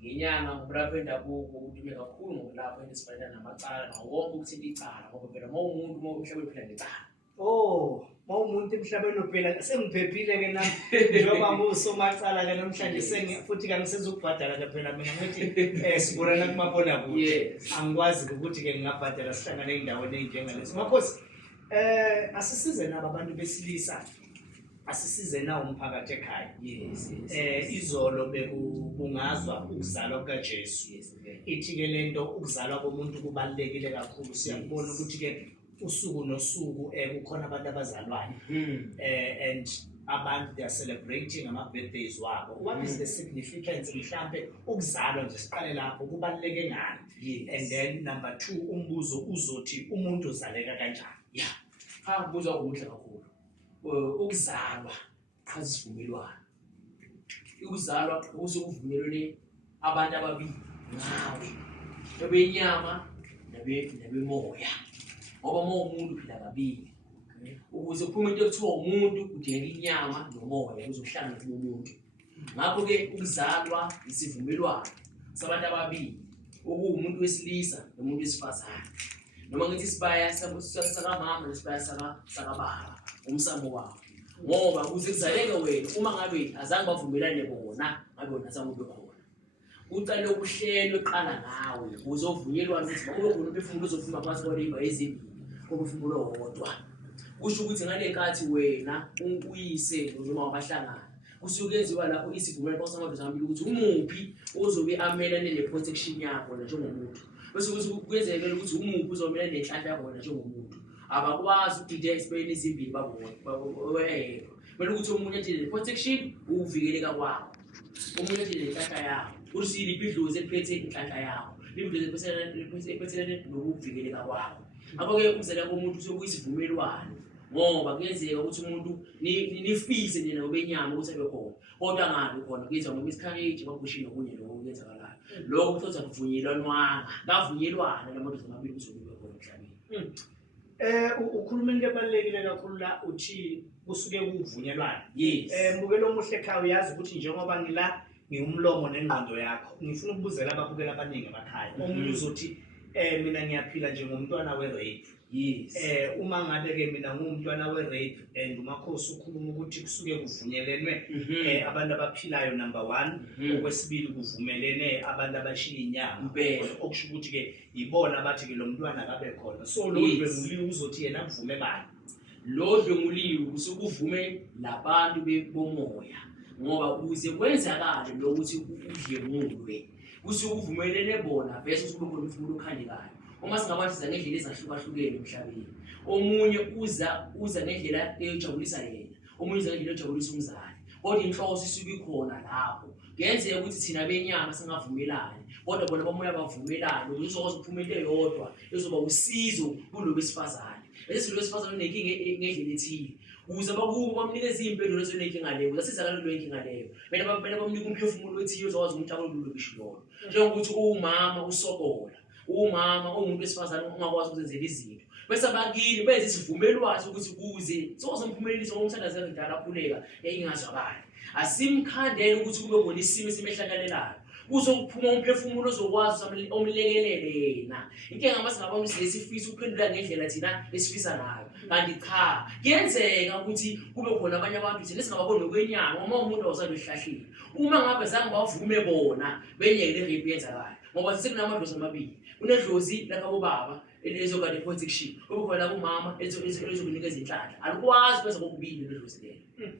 ngenyanga ngumlaphi wendabuko udume kakhulu ngokulapho enesifanele namacala nawo wonke ukuthinta icala ngoba phela umuntu emhlabeni phela ngecala. Umuntu emhlabeni uphela sengiphephile-ke nami njengoba ngusomacala ke namhlanje futhi kangisezukubhadala ke phela mina ngithi sibonana kumabonakude. Angikwazi ukuthi-ke ngingabhadala sihlangane ey'ndaweni ey'njengalezi. Makhosi, asisize nabo abantu besilisa, asisize nawo umphakathi ekhaya. Izolo bekubungazwa ukuzalwa kukaJesu. Ithi-ke lento ukuzalwa komuntu kubalulekile kakhulu. Siyakubona ukuthi-ke usuku nosuku kukhona abantu abazalwayo and abantu they are celebrating ama-birthdays wabo. What is the significance mhlampe ukuzalwa nje siqale lapho kubaluleke ngani? And then number 2 umbuzo uzothi umuntu uzaleka kanjani? Umbuzo omuhle kakhulu. Ukuzalwa chaza isivumelwano. Ukuzalwa ukuvumelwene abantu ababili ngawe bebenyama nabemoya. Ngoba umuntu phila kabili. Ukuze kuphume into ekuthiwa umuntu kudinga inyama nomoya uzohlangana kumuntu. Ngakho-ke ukuzalwa isivumelwano sabantu ababili, okuwumuntu wesilisa nomuntu wesifazane. Noma ngithi isibaya sakamama nesibaya sakababa, umsamo wabo. Ngoba ukuze kuzaleke wena uma ngabe azange bavumelane bona, ngabe wena azange ube khona. Uqale ukuhlelo eqala ngawe ukuze uvunyelwane ukuthi kube khona umphefumulo uzofuma phansi kwaley'mba ezibili umphefumulo owodwa. Kusho ukuthi ngale nkathi wena uyise noma wabahlangana kusuke yenziwa lapho isivumelwano phakathi kwamadoda amabili ukuthi umuphi ozobe amelane ne-protection yakho wena njengomuntu. Bese kuyenzekela ukuthi umuphi uzomelane nenhlanhla yakho wena njengomuntu. Abakwazi ukudida ezibhekeni ezimbili babona. Kumele ukuthi omunye athile ne-protection ukuvikeleka kwakho. Omunye athile nenhlanhla yakho. Usile ibidlozi eliphethe inhlanhla yakho. Ibidlozi eliphethe nokuvikeleka kwakho. Ngakho-ke ukuzalwa komuntu sekuyisivumelwano ngoba kuyenzeka ukuthi umuntu nifise nina obenyama ukuthi abe khona kodwa ngabe khona kuyenzeka noma-miscarriage babushini okunye lokho kuyenzakalayo. Lokho kuthiwa akuvunyelwanwanga, kavunyelwana lamadoda amabili ukuthi ube khona emhlabeni. Ukhuluma into ebalulekile kakhulu la uthi kusuke kuvunyelwana. Mbukelo omuhle ekhaya uyazi ukuthi njengoba ngila ngiwumlomo nengqondo yakho ngifuna ukubuzela ababukela abaningi abakhaya. Omunye uzothi mina ngiyaphila njengomntwana we-rape. Uma ngabe-ke mina ngumntwana we-rape and uMakhosi ukhuluma ukuthi kusuke kuvunyelene abantu abaphilayo number 1, okwesibili kuvumelene abantu abashiya inyama, okusho ukuthi-ke ibona bathi-ke lo mntwana akabe khona. So lo dlwengulile uzothi yena kuvume bani? Lo dlwengulile kusuke kuvume labantu bomoya ngoba ukuze kwenzakale lokuthi udlwengulwe kusuke kuvumelene bona bese kube khona umfundo okhandekayo. Uma singabantu ngendlela ezahlukahlukene emhlabeni. Omunye uza ngendlela ejabulisa yena, omunye uza ngendlela ejabulisa umzali. Kodwa inhloso isuke ikhona lapho. Kuyenzeka ukuthi thina benyama singavumelani, kodwa bona bomoya bavumelane ukuthi uzokwazi ukuphuma into eyodwa ezoba usizo kulo besifazane. Bese lo besifazane unenkinga ngendlela ethile. Ukuze bakubo bamnikeza impendulo zonenkinga leyo, zasizakala lo inkinga leyo. Mina bamnika umphefumulo ethile uzokwazi ukuthi akululu bisho lolo. Njengokuthi umama usokola, umama umuntu wesifazane ungakwazi ukuzenzela izinto. Bese abakini benze isivumelwano ukuthi kuze sozomphumelelisa ngomthandazo ngidala aphuleka engazwakali. Asimkhandele ukuthi kube khona isimo esimehlakalelayo. Kuzokuphuma umphefumulo ozokwazi omlekelele yena. Inkinga masingabantu silesifisa ukuphendula ngendlela thina esifisa nayo. Kanti cha, kuyenzeka ukuthi kube khona abanye abantu thina singababoni ngokwenyama uma umuntu awuzalwe ehlahlile. Uma ngabe zange bavume bona benyeke le-rape yenzakala. Ngoba sekunamadlozi amabili. Kunedlozi lakho baba elizoba ne-protection. Kube khona umama elizokunikeza inhlanhla. Alikwazi bese kokubili ledlozi lelo.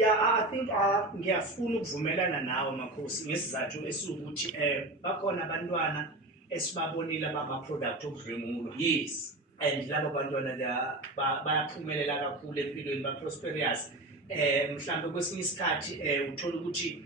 I think ngiyafuna ukuvumelana nawe Makhosi ngesizathu esukuthi bakhona abantwana esibabonile abama-product okudlwengulwa. And labo bantwana bayaphumelela kakhulu empilweni, ba-prosperous. Mhlambe kwesinye isikhathi uthola ukuthi